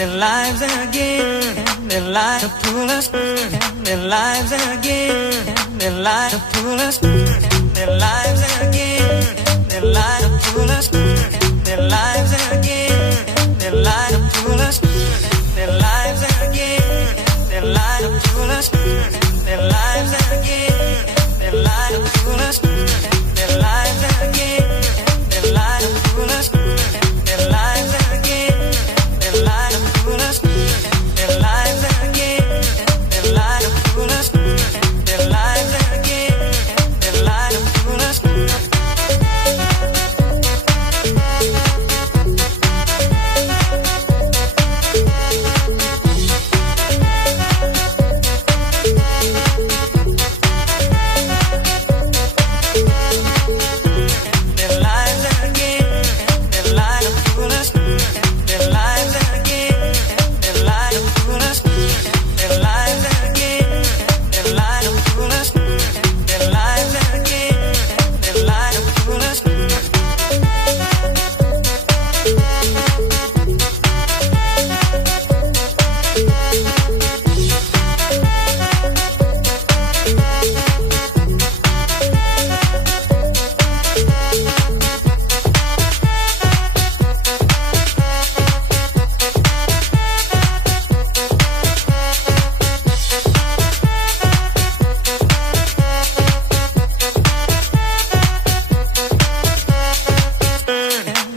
their lives again, their lives to pull us, their lives again, their lives to pull us, their lives again, their lives to pull us, their lives again, their lives to pull us, their lives again, their lives to pull us, their lives again, their lives to pull us,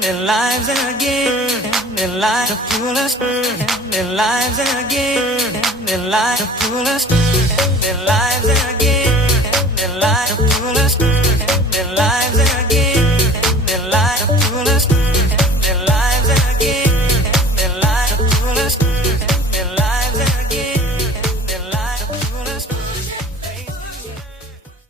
their lives again, their lives to pull us, their lives again, their lives to pull us, their lives again, their lives to pull us, their lives again, their lives to pull us. Their lives again, their lives to pull us.